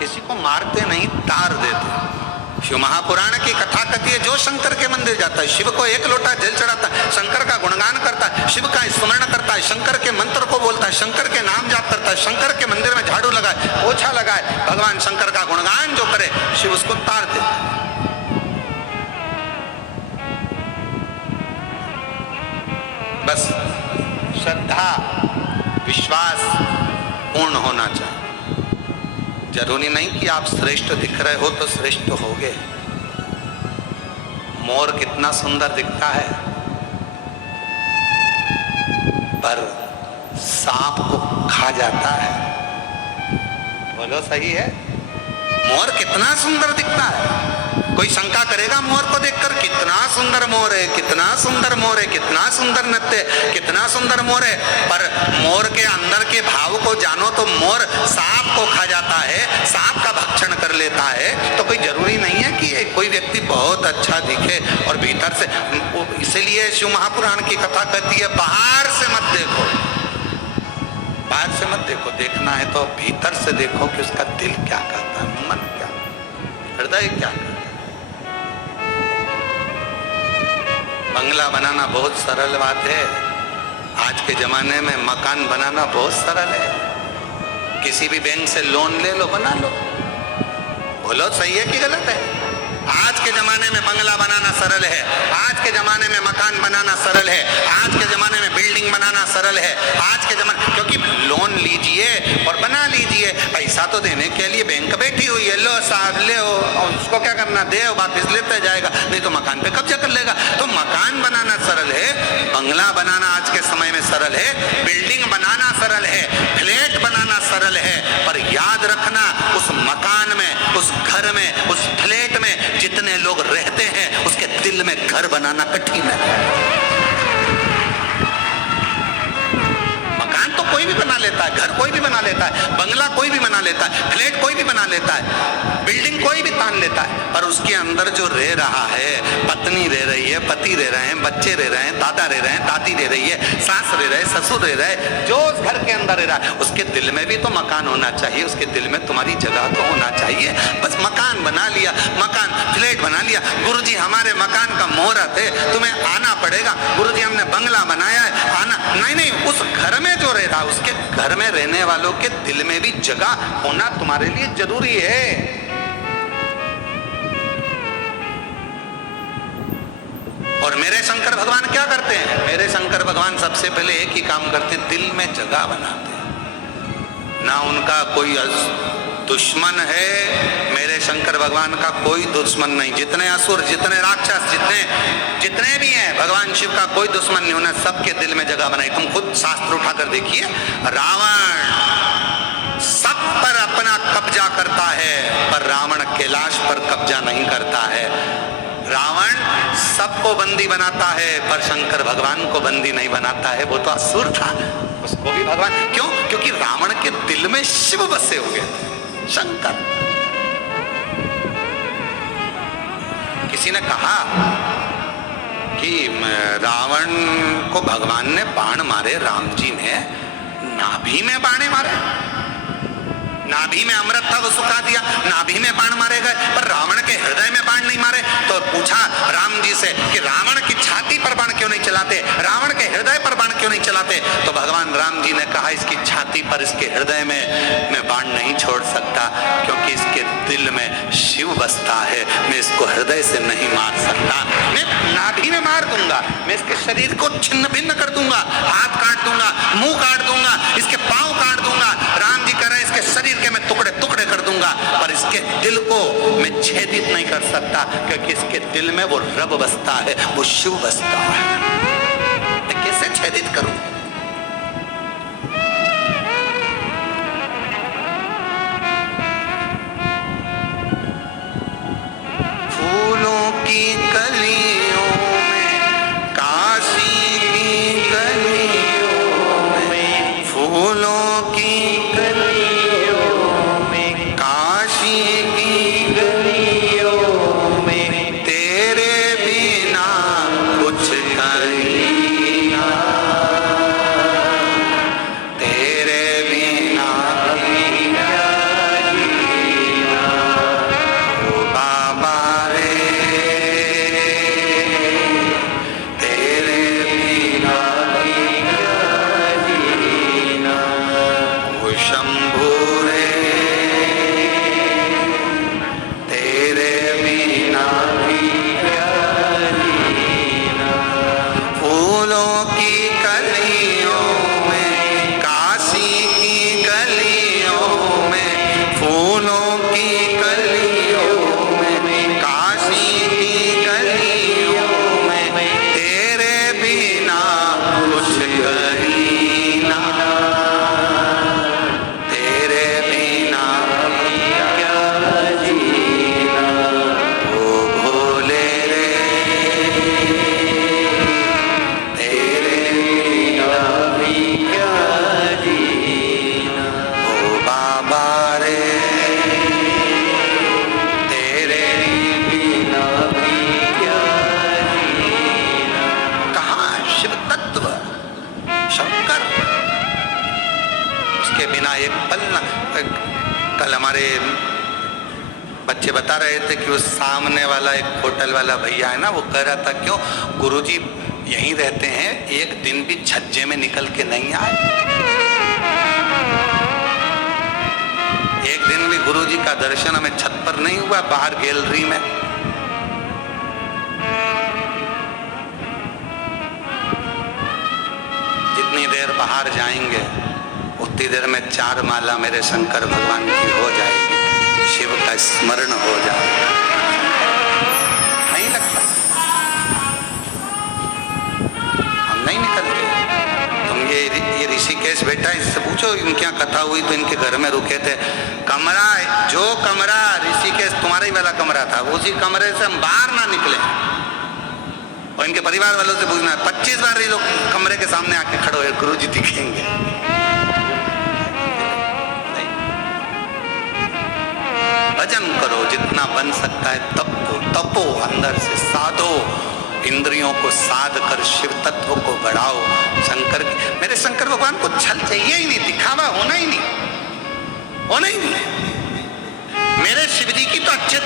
किसी को मारते नहीं, तार देते। शिव महापुराण की कथा कथी है, जो शंकर के मंदिर जाता है शिव को एक लोटा जल चढ़ाता है, शंकर का गुणगान करता है, शिव का स्मरण करता है, शंकर के मंत्र को बोलता है, शंकर के नाम जाप करता है, शंकर के मंदिर में झाड़ू लगाए, पोछा लगाए, भगवान शंकर का गुणगान जो करे शिव उसको तार देता है। बस श्रद्धा विश्वास पूर्ण होना चाहिए। जरूरी नहीं कि आप श्रेष्ठ दिख रहे हो तो श्रेष्ठ होगे। मोर कितना सुंदर दिखता है, पर सांप को खा जाता है। बोलो सही है? मोर कितना सुंदर दिखता है। कोई शंका करेगा मोर को देखकर, कितना सुंदर मोर है, कितना सुंदर मोर है, कितना सुंदर नृत्य, कितना सुंदर मोर है, पर मोर के अंदर के भाव को जानो तो मोर सांप को खा जाता है, सांप का भक्षण कर लेता है। तो कोई जरूरी नहीं है कि कोई व्यक्ति बहुत अच्छा दिखे और भीतर से, इसीलिए शिव महापुराण की कथा कहती है बाहर से मत देखो, बाहर से मत देखो, देखना है तो भीतर से देखो कि उसका दिल क्या कहता है, मन क्या, हृदय क्या कहता है। बंगला बनाना बहुत सरल बात है, आज के जमाने में मकान बनाना बहुत सरल है। किसी भी बैंक से लोन ले लो, बना लो। बोलो सही है कि गलत है? आज के जमाने में बंगला बनाना सरल है, आज के जमाने में मकान बनाना सरल है, आज के जमाने में बिल्डिंग बनाना सरल है, आज के जमाने, क्योंकि लोन लीजिए और बना लीजिए, पैसा तो देने के लिए बैंक बैठी हुई है, लो साहब ले हो, और उसको क्या करना, दे वापिस लेता जाएगा, नहीं तो मकान पे कब्जा कर लेगा। तो मकान बनाना सरल है, बंगला बनाना आज के समय में सरल है, बिल्डिंग बनाना सरल है, फ्लैट बनाना सरल है, पर याद रखना उस मकान में, उस घर में, उस फ्लैट में जितने लोग रहते हैं उसके दिल में घर बनाना कठिन है। मकान तो कोई भी बना लेता है, घर कोई भी बना लेता है, बंगला कोई भी बना लेता है, फ्लैट कोई भी बना लेता है, बिल्डिंग कोई भी तान लेता है, पर उसके अंदर जो रह रहा है, पत्नी रह रही है, पति रह रहे हैं, बच्चे रह रहे हैं, दादा रह रहे हैं, दादी रह रही है, सास रह रहे, ससुर रह रहे, जो उस घर के अंदर रह रहा है उसके दिल में भी तो मकान होना चाहिए, उसके दिल में तुम्हारी जगह तो होना चाहिए। बस मकान बना लिया, मकान फ्लैट बना लिया, गुरुजी हमारे मकान का मुहूर्त है, तुम्हें आना पड़ेगा, गुरुजी हमने बंगला बनाया है, आना, नहीं नहीं, उस घर में जो रह रहा उसके घर में रहने वालों के दिल में भी जगह होना तुम्हारे लिए जरूरी है। और मेरे शंकर भगवान क्या करते हैं? मेरे शंकर भगवान सबसे पहले एक ही काम करते हैं, दिल में जगह बनाते हैं। ना उनका कोई दुश्मन है, मेरे शंकर भगवान का कोई दुश्मन नहीं। जितने असुर, जितने राक्षस, जितने भी हैं, भगवान शिव का कोई दुश्मन नहीं, उन्हें सबके दिल में जगह बनाई। तुम खुद शास्त्र उठाकर देखिए, रावण सब पर अपना कब्जा करता है, पर रावण कैलाश पर कब्जा नहीं करता है। रावण सबको बंदी बनाता है, पर शंकर भगवान को बंदी नहीं बनाता है। वो तो असुर था, उसको भी भगवान, क्यों? क्योंकि रावण के दिल में शिव बसे हुए थे, शंकर। किसी ने कहा कि रावण को भगवान ने बाण मारे, राम जी ने नाभि में बाणे मारे, नाभि में अमृत था वो सुखा दिया, नाभि में बाण मारे गए, पर रावण के हृदय में बाण नहीं मारे। तो पूछा राम जी से कि रावण की छाती पर बाण क्यों नहीं चलाते, रावण के हृदय पर बाण क्यों नहीं चलाते? तो भगवान राम जी ने कहा इसकी छाती पर, इसके हृदय में मैं बाण नहीं छोड़ सकता, क्योंकि इसके दिल में शिव बसता है, मैं इसको हृदय से नहीं मार सकता। मैं नाभि में मार दूंगा, मैं इसके शरीर को छिन्न भिन्न कर दूंगा, हाथ काट दूंगा, मुंह काट दूंगा, इसके पांव काट दूंगा, राम जी कह रहे हैं इसके शरीर के मैं टुकड़े टुकड़े कर दूंगा, पर इसके दिल को मैं छेदित नहीं कर सकता, क्योंकि इसके दिल में वो रब बसता है, वो शिव बसता है। मैं कैसे छेदित करूं? फूलों की कलियों में, काशी की गलियों में, फूलों की कल हमारे बच्चे बता रहे थे कि उस सामने वाला एक होटल वाला भैया है ना, वो कह रहा था क्यों गुरुजी यहीं रहते हैं, एक दिन भी छज्जे में निकल के नहीं आए, एक दिन भी गुरुजी का दर्शन हमें छत पर नहीं हुआ, बाहर गैलरी में। जितनी देर बाहर जाएंगे उतनी देर में 4 माला मेरे शंकर भगवान की हो जाएगी, शिव का स्मरण हो जाएगा। नहीं लगता, हम नहीं निकलते। तुम ये ऋषिकेश बेटा, इससे पूछो इनके यहाँ कथा हुई तो इनके घर में रुके थे, कमरा जो कमरा ऋषिकेश तुम्हारा ही वाला कमरा था, उसी कमरे से हम बाहर ना निकले। और इनके परिवार वालों से पूछना, 25 बार ये लोग कमरे के सामने आके खड़े हुए गुरुजी दिखेंगे। भजन करो जितना बन सकता है, तपो अंदर से साधो, इंद्रियों को साध कर शिव तत्व को बढ़ाओ। शंकर मेरे शंकर भगवान को छल चाहिए ही नहीं, दिखावा होना ही नहीं, होना ही नहीं। मेरे शिव जी की तो अच्छे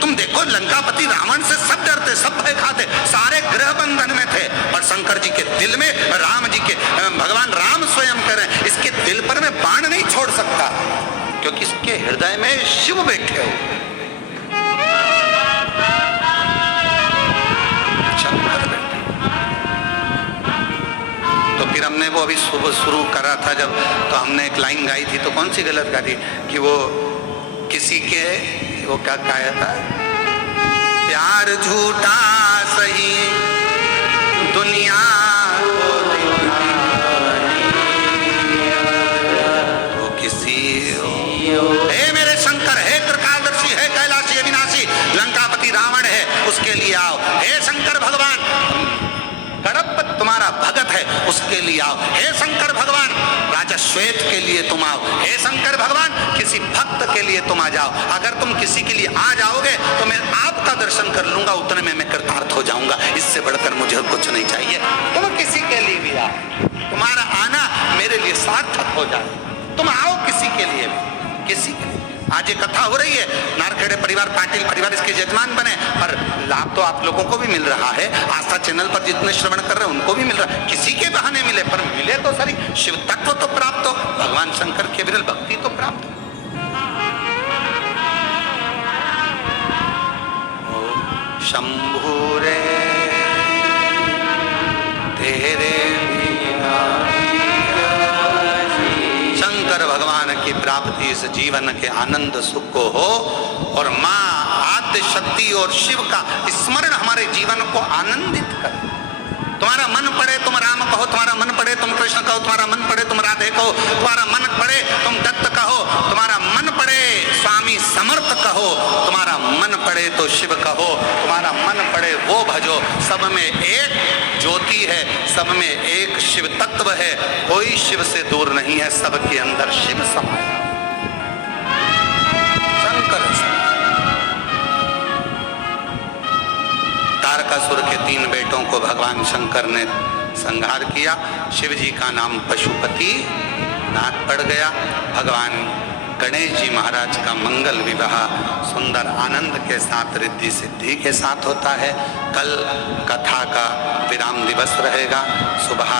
तुम देखो, लंकापति रावण से सब डरते, सब भय खाते, सारे ग्रह बंधन में थे, और शंकर जी के दिल में राम जी के भगवान राम स्वयं करें, इसके दिल पर मैं बाण नहीं छोड़ सकता, क्योंकि इसके हृदय में शिव बैठे हो। तो फिर हमने वो अभी सुबह शुरू करा था जब, तो हमने एक लाइन गाई थी, तो कौन सी गलत गाई थी कि वो किसी के, वो क्या गाया था, प्यार झूठा सही दुनिया को वो किसी, हे मेरे शंकर, हे त्रिकालदर्शी, हे कैलाशी अविनाशी, लंकापति रावण है उसके लिए आओ। हे शंकर भगवान, कड़प तुम्हारा भगत है उसके लिए आओ। हे शंकर भगवान, राजा श्वेत के लिए तुम आओ। हे शंकर भगवान, किसी भक्त के लिए तुम आ जाओ। अगर तुम किसी के लिए आ जाओगे तो मैं आपका दर्शन कर लूंगा, उतने में मैं कृतार्थ हो जाऊंगा, इससे बढ़कर मुझे कुछ नहीं चाहिए। तुम किसी के लिए भी आओ, तुम्हारा आना मेरे लिए सार्थक हो जाए। तुम आओ किसी के लिए भी, किसी के लिए। आज ये कथा हो रही है, नारखेड़े परिवार, पाटिल परिवार इसके यजमान बने, पर लाभ तो आप लोगों को भी मिल रहा है, आस्था चैनल पर जितने श्रवण कर रहे हैं उनको भी मिल रहा है, किसी के बहाने मिले पर मिले तो सारी, शिव तत्व तो प्राप्त हो, भगवान शंकर के विरल भक्ति तो प्राप्त हो। शंभु रे तेरे शंकर भगवान की प्राप्ति इस जीवन के आनंद सुख को हो, और माँ आद्य शक्ति और शिव का स्मरण हमारे जीवन को आनंदित करे। तुम्हारा मन पड़े तुम राम कहो, तुम्हारा मन पड़े तुम कृष्ण कहो, तुम्हारा मन पड़े तुम राधे कहो, तुम्हारा मन पड़े तुम दत्त कहो, तुम्हारा मन पड़े स्वामी समर्थ कहो, तुम्हारा मन पड़े तो शिव कहो, तुम्हारा मन पड़े वो भजो। सब में एक ज्योति है, सब में एक शिव तत्व है, कोई शिव से दूर नहीं है, सबके अंदर शिव समाया। शंकर तारकासुर के 3 बेटों को भगवान शंकर ने संहार किया। शिव जी का नाम पशुपति नाथ पड़ गया। भगवान गणेश जी महाराज का मंगल विवाह सुंदर आनंद के साथ, रिद्धि सिद्धि के साथ होता है। कल कथा का विराम दिवस रहेगा। सुबह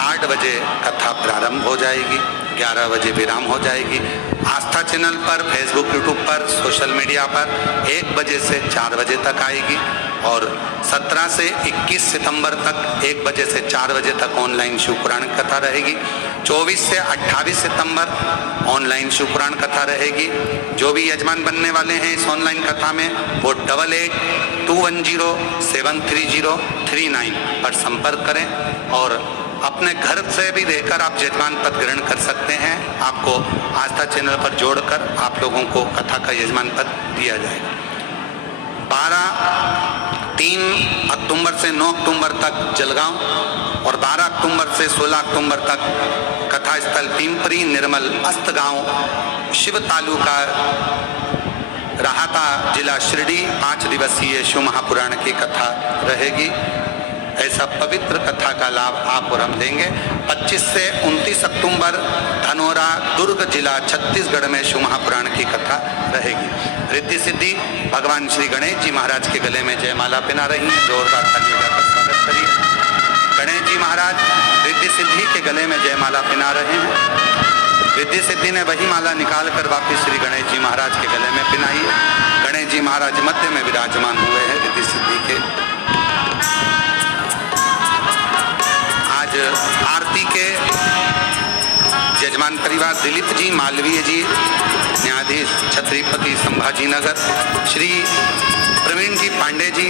8 बजे कथा प्रारंभ हो जाएगी, 11 बजे विराम हो जाएगी। आस्था चैनल पर, फेसबुक, यूट्यूब पर, सोशल मीडिया पर 1 बजे से 4 बजे तक आएगी, और 17 से 21 सितंबर तक 1 बजे से 4 बजे तक ऑनलाइन शिव पुराण कथा रहेगी। 24 से 28 सितंबर ऑनलाइन शिव पुराण कथा रहेगी। जो भी यजमान बनने वाले हैं इस ऑनलाइन कथा में, वो 8821073039 पर संपर्क करें, और अपने घर से भी रहकर आप यजमान पद ग्रहण कर सकते हैं। आपको आस्था चैनल पर जोड़कर आप लोगों को कथा का यजमान पद दिया जाएगा। 3 अक्टूबर से 9 अक्टूबर तक जलगांव, और 12 अक्टूबर से 16 अक्टूबर तक कथा स्थल पिंपरी निर्मल अस्तगांव, शिव तालुका राहता, जिला शिरडी। 5 दिवसीय शिव महापुराण की कथा रहेगी। ऐसा पवित्र कथा का लाभ आप और हम देंगे। 25 से 29 अक्टूबर धनोरा दुर्ग जिला छत्तीसगढ़ में शिव महापुराण की कथा रहेगी। रिद्धि सिद्धि भगवान श्री गणेश जी महाराज के गले में जयमाला पहना रही हैं। जोरदार ताली बजाकर स्वागत करिए। गणेश जी महाराज रिद्धि सिद्धि के गले में जयमाला पहना रहे हैं। रिद्धि सिद्धि ने वही माला निकाल कर वापिस श्री गणेश जी महाराज के गले में पहनाई है। गणेश जी महाराज मध्य में विराजमान हुए हैं रिद्धि सिद्धि के। आज आरती के यजमान परिवार दिलीप जी मालवीय जी, न्यायाधीश छत्रपति संभाजी नगर, श्री प्रवीण जी पांडे जी,